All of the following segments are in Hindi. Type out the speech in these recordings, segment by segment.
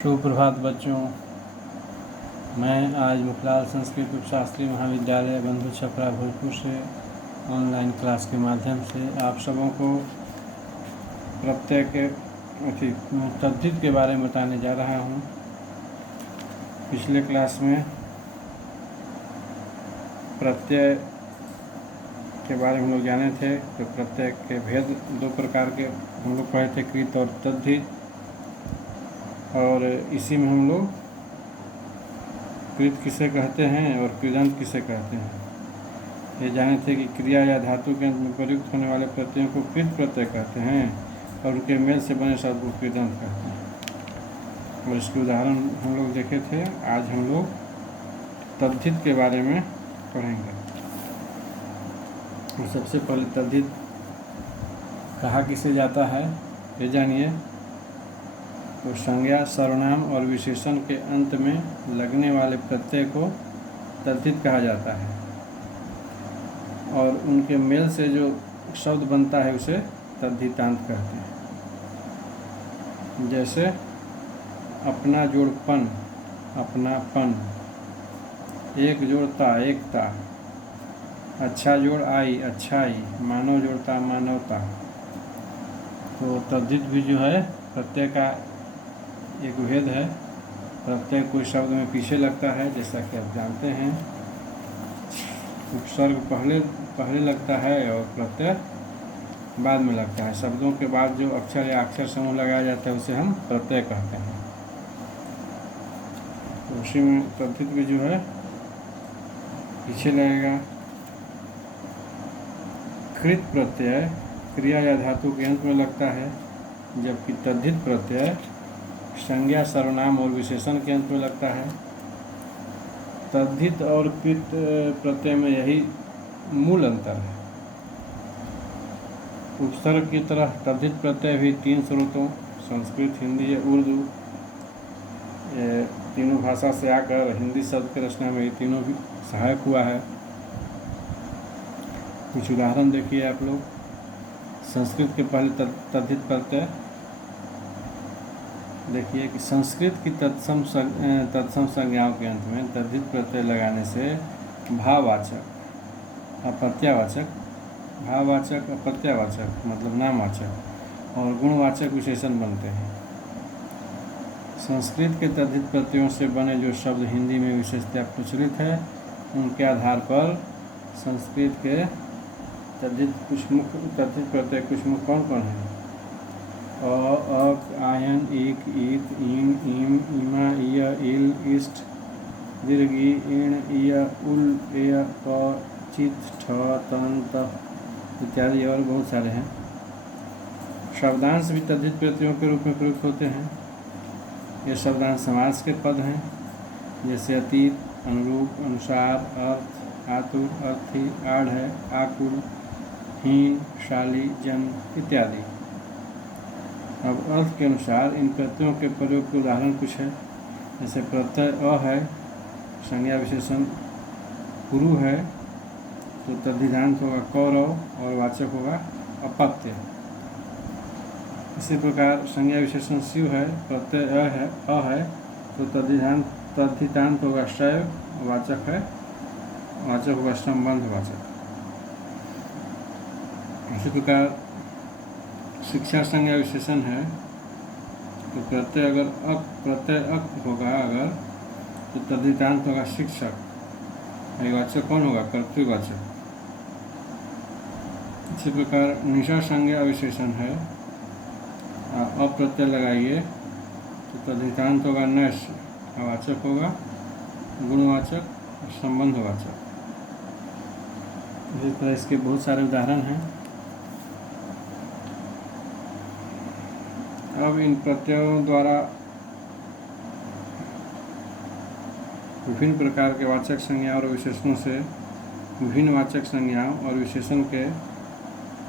सुप्रभात बच्चों। मैं आज मुखलाल संस्कृत उपशास्त्री महाविद्यालय बंधु छपरा भोजपुर से ऑनलाइन क्लास के माध्यम से आप सबों को प्रत्यय के तद्धित के बारे में बताने जा रहा हूँ। पिछले क्लास में प्रत्यय के बारे में हम लोग जाने थे। तो प्रत्यय के भेद दो प्रकार के हम लोग पढ़े थे, कृत और तद्धित। और इसी में हम लोग कृत किसे कहते हैं और कृदंत किसे कहते हैं ये जाने थे कि क्रिया या धातु के अंत में प्रयुक्त होने वाले प्रत्ययों को कृत प्रत्यय कहते हैं और उनके मेल से बने शब्द को कृदंत कहते हैं। और इसके उदाहरण हम लोग देखे थे। आज हम लोग तद्धित के बारे में पढ़ेंगे। और सबसे पहले तद्धित कहा किसे जाता है ये जानिए। तो संज्ञा, सर्वनाम और विशेषण के अंत में लगने वाले प्रत्यय को तद्धित कहा जाता है और उनके मेल से जो शब्द बनता है उसे तद्धितांत कहते हैं। जैसे अपना जोड़ पन, अपनापन। एक जोड़ता, एकता। अच्छा जोड़ आई, अच्छाई। मानव जोड़ता, मानवता। तो तद्धित भी जो है प्रत्यय का एक भेद है। प्रत्यय कोई शब्द में पीछे लगता है, जैसा कि आप जानते हैं। उपसर्ग पहले लगता है और प्रत्यय बाद में लगता है। शब्दों के बाद जो अक्षर या अक्षर समूह लगाया जाता है उसे हम प्रत्यय कहते हैं। तो उसी में तद्धित भी जो है पीछे लगेगा। कृत प्रत्यय क्रिया या धातु के अंत में लगता है, जबकि तद्धित प्रत्यय संज्ञा, सर्वनाम और विशेषण के अंत में लगता है। तद्धित और कृत प्रत्यय में यही मूल अंतर है। उपसर्ग की तरह तद्धित प्रत्यय भी तीन स्रोतों संस्कृत, हिंदी या उर्दू ये तीनों भाषा से आकर हिंदी शब्द की रचना में ये तीनों भी सहायक हुआ है। कुछ उदाहरण देखिए आप लोग। संस्कृत के पहले तद्धित प्रत्यय देखिए कि संस्कृत की तत्सम संज्ञाओं के अंत में तद्धित प्रत्यय लगाने से भाववाचक, अपत्यावाचक, भाववाचक, अपत्यावाचक मतलब नामवाचक और गुणवाचक विशेषण बनते हैं। संस्कृत के तद्धित प्रत्ययों से बने जो शब्द हिंदी में विशेषतः प्रचलित है, उनके आधार पर संस्कृत के तद्धित प्रत्यय कुछ मुख्य कौन कौन है? अ, अक, आयन, इक, ईत, ईन, ईम, ईमा, इय, इल, इष्ट, दीर्घ, ईण, इय, उल, एय, क, चित, ठ, तन, त इत्यादि और बहुत सारे हैं। शब्दांश भी तद्धित प्रत्ययों के रूप में प्रयुक्त होते हैं। ये शब्दांश समास के पद हैं, जैसे अतीत, अनुरूप, अनुसार, अर्थ, आतुर, अर्थी, आढ़ है, आकुल, हीन, शाली, जन इत्यादि। अब अर्थ के अनुसार इन प्रत्ययों के प्रयोग के उदाहरण कुछ है। जैसे प्रत्यय अ है, संज्ञा विशेषण गुरु है, तो तद्धितांत होगा कौरव और वाचक होगा अपत्य। इसी प्रकार संज्ञा विशेषण शिव है, प्रत्यय अ है तो तद्धितांत होगा शैव, वाचक होगा संबंध वाचक। इसी प्रकार शिक्षा संज्ञा विशेषण है, तो प्रत्यय अक होगा अगर तो तद्धितांत होगा शिक्षक। वाचक कौन होगा? कर्तृवाचक। इसी प्रकार निशा संज्ञा विशेषण है, अप्रत्यय लगाइए तो तद्धितांत होगा नश, वाचक होगा गुणवाचक, संबंधवाचक। इसी तरह इसके बहुत सारे उदाहरण हैं। अब इन प्रत्ययों द्वारा विभिन्न प्रकार के वाचक संज्ञा और विशेषणों से विभिन्न वाचक संज्ञाओं और विशेषण के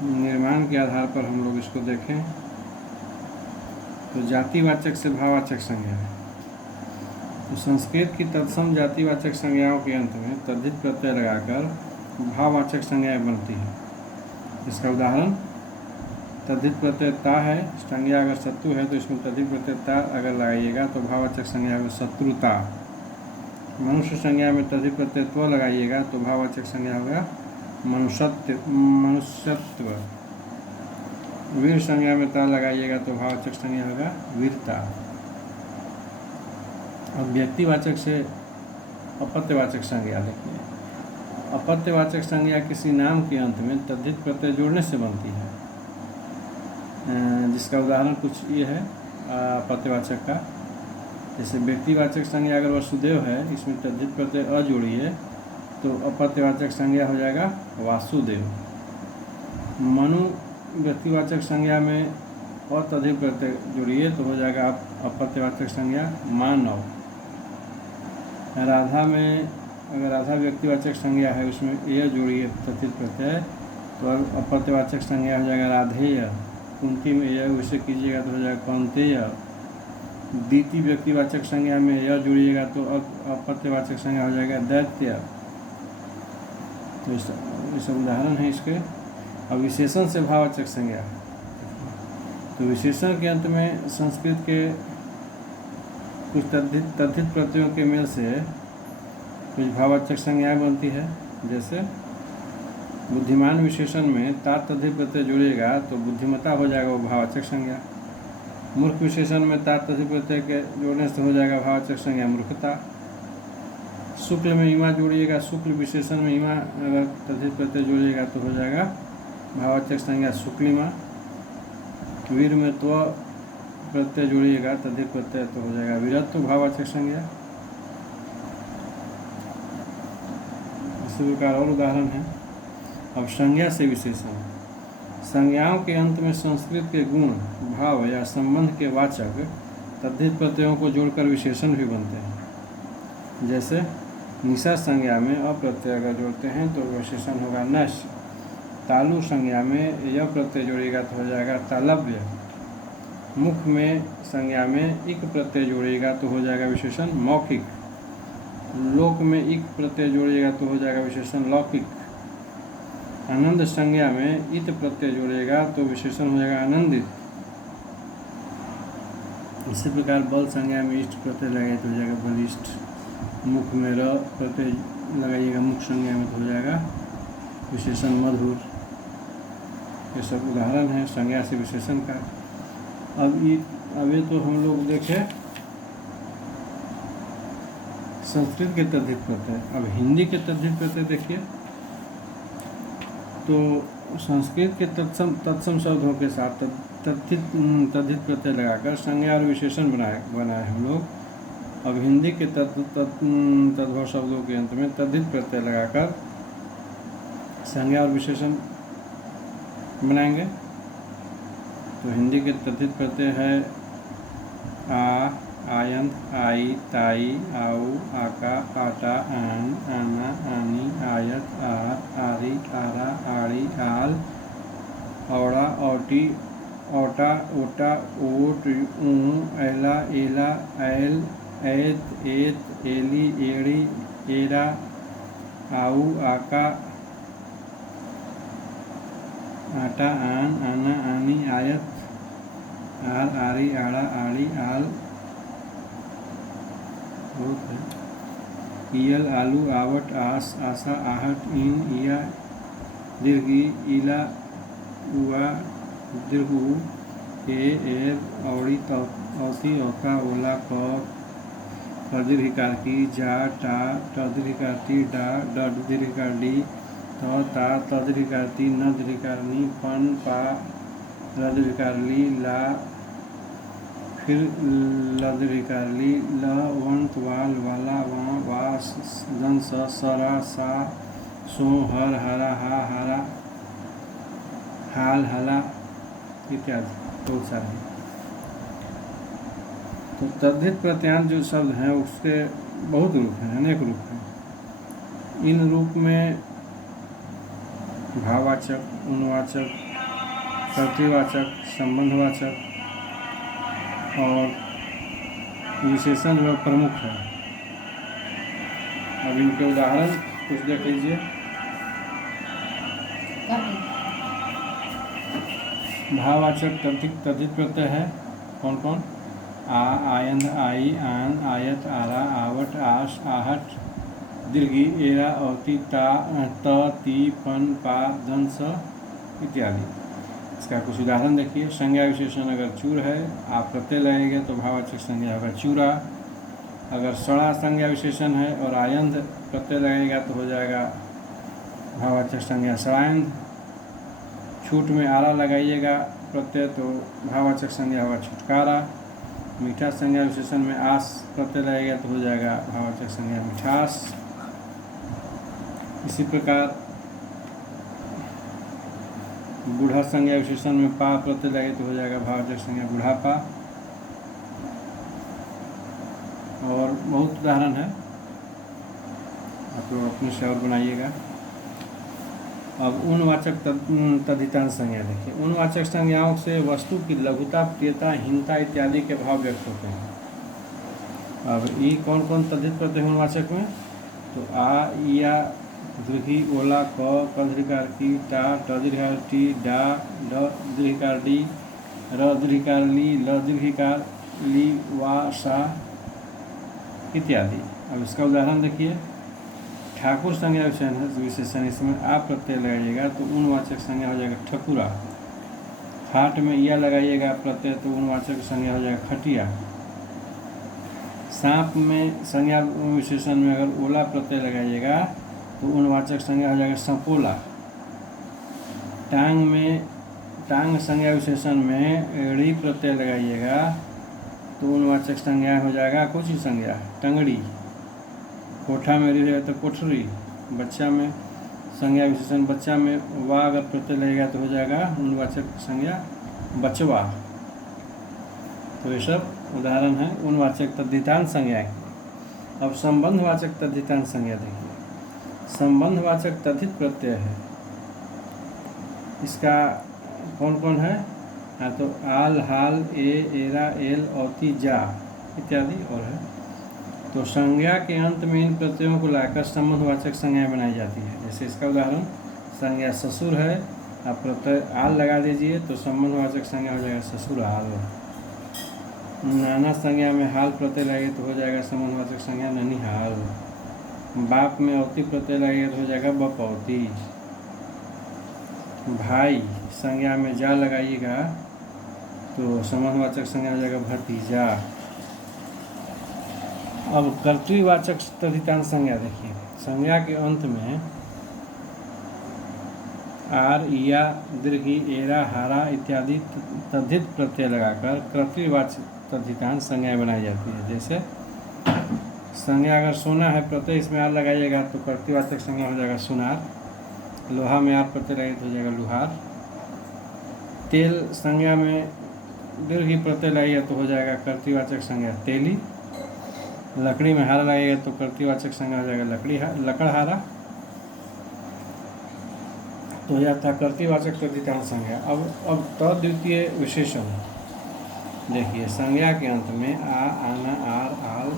निर्माण के आधार पर हम लोग इसको देखें तो जातिवाचक से भाववाचक संज्ञा है। तो संस्कृत की तत्सम जातिवाचक संज्ञाओं के अंत में तद्धित प्रत्यय लगाकर भाववाचक संज्ञाएं बनती हैं। इसका उदाहरण तद्धित प्रत्यय ता है, संज्ञा अगर शत्रु है तो इसमें तद्धित प्रत्यय ता अगर लगाइएगा तो भाववाचक संज्ञा होगा शत्रुता। मनुष्य संज्ञा में तद्धित प्रत्यय त्व लगाइएगा तो भाववाचक संज्ञा होगा मनुष्यत्व। वीर संज्ञा में ता लगाइएगा तो भाववाचक संज्ञा होगा वीरता। अब व्यक्तिवाचक से अपत्यवाचक संज्ञा देखिए। अपत्यवाचक संज्ञा किसी नाम के अंत में तद्धित प्रत्यय जोड़ने से बनती है, जिसका उदाहरण कुछ ये है अपत्यवाचक का। जैसे व्यक्तिवाचक संज्ञा अगर वसुदेव है, इसमें तद्धित प्रत्यय अ जोड़िए तो अपत्यवाचक संज्ञा हो जाएगा वासुदेव। मनु व्यक्तिवाचक संज्ञा में अतद्धित प्रत्यय जोड़िए तो हो जाएगा अपत्यवाचक संज्ञा मानव। राधा में अगर राधा व्यक्तिवाचक संज्ञा है, उसमें यह जोड़िए तद्धित प्रत्यय तो अपत्यवाचक संज्ञा हो जाएगा राधेय। कुंती में यह वैसे कीजिएगा तो हो जाएगा कौंतेय। द्वितीय व्यक्तिवाचक संज्ञा में यह जोड़िएगा तो अपत्यवाचक संज्ञा हो जाएगा दैत्य। तो ये सब उदाहरण है इसके। अब विशेषण से भाववाचक संज्ञा, तो विशेषण के अंत में संस्कृत के कुछ तद्धित प्रत्ययों के मेल से कुछ भाववाचक संज्ञाएं बनती है। जैसे बुद्धिमान विशेषण में तात तद्धित प्रत्यय जोड़िएगा तो बुद्धिमता हो जाएगा वो भाववाचक संज्ञा। मूर्ख विशेषण में तात तद्धित प्रत्यय के जोड़ने से हो जाएगा भाववाचक संज्ञा मूर्खता। शुक्ल में इमा जोड़िएगा, शुक्ल विशेषण में इमा अगर तद्धित प्रत्यय जोड़िएगा तो हो जाएगा भाववाचक संज्ञा शुक्लिमा। वीर में त्व प्रत्यय जोड़िएगा तद्धित प्रत्यय तो हो जाएगा वीरत्व भाववाचक संज्ञा। इसी प्रकार और उदाहरण है। अब संज्ञा से विशेषण। संज्ञाओं के अंत में संस्कृत के गुण, भाव या संबंध के वाचक तद्धित प्रत्ययों को जोड़कर विशेषण भी बनते हैं। जैसे निशा संज्ञा में अप्रत्यय अगर जोड़ते हैं तो विशेषण होगा नश। तालु संज्ञा में यह प्रत्यय जोड़ेगा तो हो जाएगा तालव्य। मुख में संज्ञा में इक प्रत्यय जोड़ेगा तो हो जाएगा विशेषण मौखिक। लोक में इक प्रत्यय जोड़िएगा तो हो जाएगा विशेषण लौकिक। आनंद संज्ञा में इत प्रत्यय जोड़ेगा तो विशेषण हो जाएगा आनंदित। इसी प्रकार बल संज्ञा में इष्ट प्रत्यय लगाइए तो हो जाएगा बलिष्ठ। मुख में र प्रत्यय लगाइएगा मुख संज्ञा में तो हो जाएगा विशेषण मधुर। ये सब उदाहरण है संज्ञा से विशेषण का। अब ये तो हम लोग देखे संस्कृत के तद्धित प्रत्यय। अब हिंदी के तद्धित प्रत्यय देखिए तो संस्कृत के तत्सम शब्दों के साथ तद्धित प्रत्यय लगाकर संज्ञा और विशेषण बनाए हम लोग। अब हिंदी के तद्भव शब्दों के अंत में तद्धित प्रत्यय लगाकर संज्ञा और विशेषण बनाएंगे। तो हिंदी के तद्धित प्रत्यय है आ, आयन, आई, ताई, आओ, आका, आटा, आन, आना, आनी, आयत, आर, आरी, आरा, आड़ी, आल, औड़ा, औटी, औटा, ओटा, ओट, ऊ, ऐला, एला, ऐल, ऐत, एत, एली, एड़ी, एरा, आऊ, आका, आटा, आन, आना, आनी, आयत, आर, आरी, आड़ा, आड़ी, आल, इयल, आलू, आवट, आस, आशा, आहट, इन, इया, दीर्घी, इला, उआ, दीर्घु, एर, औड़ी, औती, औका, ओला, क, दीर्घिकार की, जा, टा, दीर्घिकार टी, डा, ड, दीर्घिकार डी, ता, दीर्घिकार ती, न दीर्घिकार नी, पन, पा, दीर्घिकार ली, ला, फिर लदीर्घिकार ली, ल, वंत, वाल, वाला, वां, वास, दंस, सरा, सा, सो, हर, हरा, हा, हरा, हाल, हला इत्यादि बहुत सारे। तो तद्धित प्रत्यांत जो शब्द हैं उसके बहुत रूप हैं, अनेक रूप हैं। इन रूप में भाववाचक, गुणवाचक, कर्तृवाचक, संबंधवाचक और विशेषण जो प्रमुख है। अब इनके उदाहरण कुछ देख लीजिए। भाववाचक तद्धित प्रत्यय है कौन कौन? आ, आयंध, आई, आन, आयत, आरा, आवट, आश, आहट, दीर्घी, एरा, अवती, ता, त, ती, पन, पा, दंस इत्यादि। इसका कुछ उदाहरण देखिए। संज्ञा विशेषण अगर चूर है, आप प्रत्यय लगेगा तो भाववाचक संज्ञा होगा चूरा। अगर सड़ा संज्ञा विशेषण है और आयंध प्रत्यय लगेगा तो हो जाएगा भाववाचक संज्ञा सड़ायंध। छूट में आरा लगाइएगा प्रत्यय तो भाववाचक संज्ञा होगा छुटकारा। मीठा संज्ञा विशेषण में आस प्रत्यय लगेगा तो हो जाएगा भाववाचक संज्ञा मिठास। इसी प्रकार बूढ़ा संज्ञा विशेषण में पा प्रत्यय लगे तो हो जाएगा भाववाचक संज्ञा बुढ़ापा। और बहुत उदाहरण है, आप लोग अपने से और बनाइएगा। अब उनवाचक तद्धितांत संज्ञा देखिए। उनवाचक संज्ञाओं से वस्तु की लघुता, प्रियता, हीनता इत्यादि के भाव व्यक्त होते हैं। अब ई कौन कौन तद्धित प्रत्यय हैं उनवाचक में? तो आ, या, दीर्घी, ओला, क दीर्घकार की, टा, ट दीर्घकार टी, डा, ड दीर्घकार डी, र दीर्घकार ली, ल दीर्घकार ली, वा, सा इत्यादि। अब इसका उदाहरण देखिए। ठाकुर संज्ञा विशेषण, इसमें आप प्रत्यय लगाइएगा तो उनवाचक संज्ञा हो जाएगा ठकुरा। खाट में या लगाइएगा प्रत्यय तो उनवाचक संज्ञा हो जाएगा खटिया। सांप में संज्ञा विशेषण में अगर ओला प्रत्यय लगाइएगा तो उनवाचक संज्ञा हो जाएगा संपोला। टांग में टांग संज्ञा विशेषण में एड़ी प्रत्यय लगाइएगा तो उनवाचक संज्ञा हो जाएगा कुछ ही संज्ञा टंगड़ी। कोठा में रहेगा तो कोठरी। बच्चा में संज्ञा विशेषण बच्चा में वा अगर प्रत्यय लगेगा तो हो जाएगा उनवाचक संज्ञा बचवा। तो ये सब उदाहरण है उनवाचक तद्धितांत संज्ञा की। अब संबंधवाचक तद्धितांत संज्ञा देखिए। संबंधवाचक तद्धित प्रत्यय है, इसका कौन कौन है? हाँ, तो आल, हाल, ए, एरा, एल, औती, जा इत्यादि और है। तो संज्ञा के अंत में इन प्रत्ययों को लाकर संबंधवाचक संज्ञा बनाई जाती है। जैसे इसका उदाहरण संज्ञा ससुर है, आप प्रत्यय आल लगा दीजिए तो संबंधवाचक संज्ञा हो जाएगा ससुर आल। नाना संज्ञा में हाल प्रत्यय लगेगा तो हो जाएगा संबंधवाचक संज्ञा ननिहाल। बाप में अवती प्रत्यय लगेगा तो हो जाएगा बपौती। भाई संज्ञा में जा लगाइएगा तो संबंधवाचक संज्ञा हो जाएगा भतीजा। अब कर्तृवाचक तद्धितांत संज्ञा देखिए। संज्ञा के अंत में आर, या, दीर्घी, एरा, हारा इत्यादि तद्धित प्रत्यय लगाकर कर्तृवाचक तद्धितांत संज्ञा बनाई जाती है। जैसे संज्ञा अगर सोना है प्रत्यय इसमें आर लगाइएगा तो कर्तृवाचक संज्ञा हो जाएगा सुनार। लोहा में आर प्रत्यय लगाइए तो हो जाएगा लुहार। तेल संज्ञा में दीर्घी प्रत्यय लगाइए तो हो जाएगा कर्तृवाचक संज्ञा तेली। लकड़ी में हारा लगेगा तो कर्तृवाचक संज्ञा हो जाएगा लकड़हारा। तो यह था कर्तृवाचक तद्धितांत संज्ञा। अब तद्वितीय विशेषण देखिए। संज्ञा के अंत में आ, आना, आर, आल,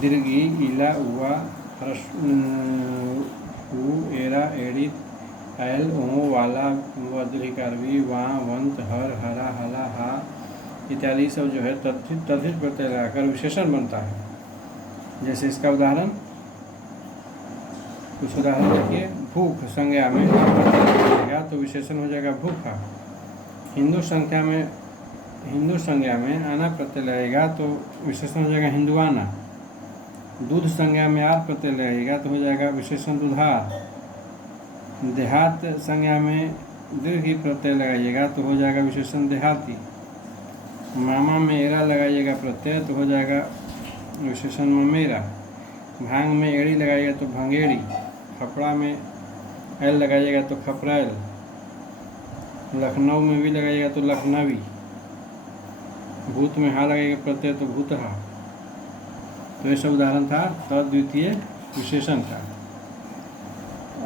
दीर्घी, इला, उआ, उ, एरा, एड़ी, ऐल, ओ, वाला, व दीर्घकार वी, वां, वंत, हर, हरा, हला, हा इत्यादि सब जो है तद्धित प्रत्यय लगाकर विशेषण बनता है। जैसे इसका उदाहरण कुछ उदाहरण देखिए। भूख संज्ञा में लगेगा तो विशेषण हो जाएगा भूखा। हिंदू संज्ञा में आना प्रत्यय लगेगा तो विशेषण हो जाएगा हिंदुआना। दूध संज्ञा में आर प्रत्यय लगेगा तो हो जाएगा विशेषण दुधार। देहात संज्ञा में दीर्घी प्रत्यय लगाइएगा तो हो जाएगा विशेषण देहाती। मामा में एरा लगाइएगा प्रत्यय तो हो जाएगा विशेषण ममेरा। भांग में एड़ी लगाइएगा तो भंगेड़ी। खपड़ा में एल लगाइएगा तो खपरैल। लखनऊ में भी लगाइएगा तो लखनवी। भूत में हा लगाइएगा प्रत्यय तो भूतहा। तो ये सब उदाहरण था तद्वितीय विशेषण का।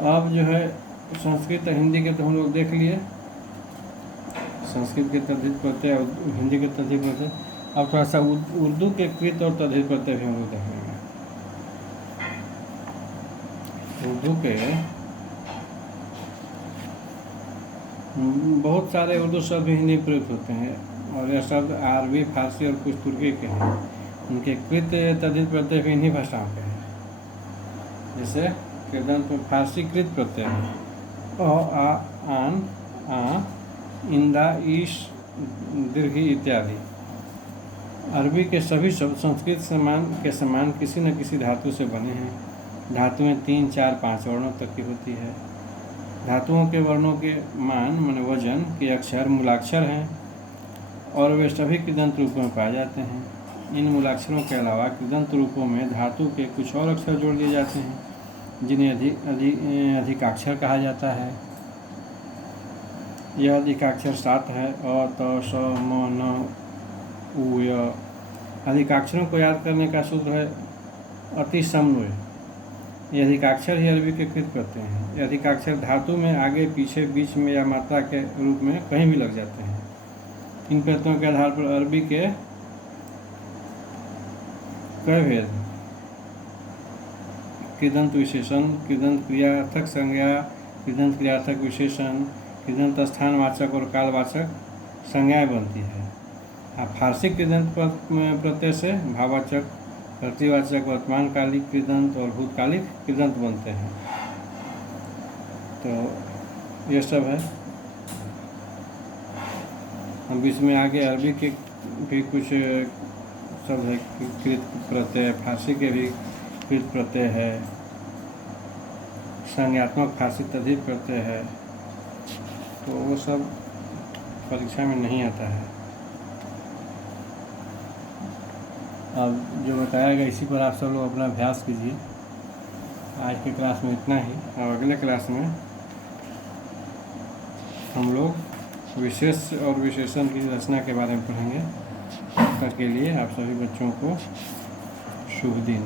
अब जो है संस्कृत और हिंदी के तो हम लोग देख लिए। संस्कृत के तद्धित प्रत्यय और हिंदी के तद्धित प्रत्यय। अब थोड़ा सा उर्दू के कृत और तद्धित प्रत्यय भी हम लोग देखेंगे। उर्दू के बहुत सारे उर्दू शब्द हिंदी में प्रयुक्त होते हैं और यह शब्द अरबी, फारसी और कुछ तुर्की के हैं। उनके कृत तद्धित प्रत्यय भी इन्हीं भाषाओं के हैं। जैसे कृदंत में फारसी कृत प्रत्यय है अ, आ, आन, आ, इंदा, ईश, दीर्घी इत्यादि। अरबी के सभी शब्द संस्कृत के समान किसी न किसी धातु से बने हैं। धातुएं 3, 4, 5 वर्णों तक की होती है। धातुओं के वर्णों के मान माने वजन के अक्षर मूलाक्षर हैं और वे सभी कृदंत रूपों में पाए जाते हैं। इन मूलाक्षरों के अलावा कृदंत रूपों में धातु के कुछ और अक्षर जोड़ दिए जाते हैं जिन्हें अधिकाक्षर कहा जाता है। यह अधिकाक्षर 7 है अ, त, स, म, न, उ, य। अधिकाक्षरों को याद करने का सूत्र है अति समन्वय। ये अधिकाक्षर ही अरबी के कृत प्रत्यय हैं। ये अधिकाक्षर धातु में आगे, पीछे, बीच में या मात्रा के रूप में कहीं भी लग जाते हैं। इन प्रत्ययों के आधार पर अरबी के कई भेद हैं। कृदंत विशेषण, कृदंत क्रियार्थक संज्ञा, कृदंत क्रियार्थक विशेषण, कृदंत स्थानवाचक और कालवाचक संज्ञाएं बनती है। फारसी कृदंत प्रत्यय से भाववाचक, प्रतिवाचक, वर्तमानकालिक कृदंत और भूतकालिक कृदंत बनते हैं। तो ये सब है। अब इसमें आगे अरबी के भी कुछ शब्द है कृत प्रत्यय, फारसी के भी कृत प्रत्यय है, संज्ञात्मक फारसी तद्धित प्रत्यय है। तो वो सब परीक्षा में नहीं आता है। अब जो बताया गया इसी पर आप सब लोग अपना अभ्यास कीजिए। आज के क्लास में इतना ही और अगले क्लास में हम लोग विशेष और विशेषण की रचना के बारे में पढ़ेंगे। तब तक के लिए आप सभी बच्चों को शुभ दिन।